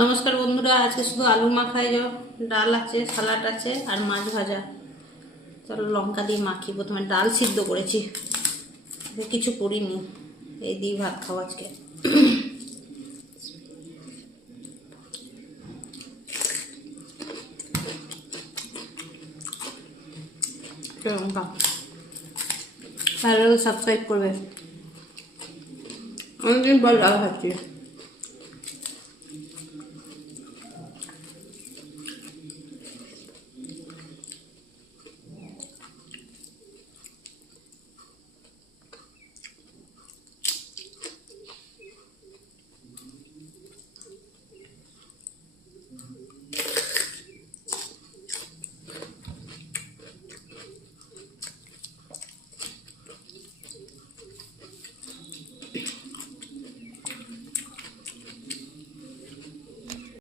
নমস্কার বন্ধুরা, আজকে শুধু আলু মাখাই, ডাল আছে, সালাড আছে আর মাছ ভাজা। চলো লঙ্কা দিয়ে মাখি। প্রথমে ডাল সিদ্ধ করেছি, কিছু করিনি, এই দিয়ে ভাত খাও আজকে। লঙ্কা ভালো সাবস্ক্রাইব করবে, অনেকদিন পর ডাল খাচ্ছি।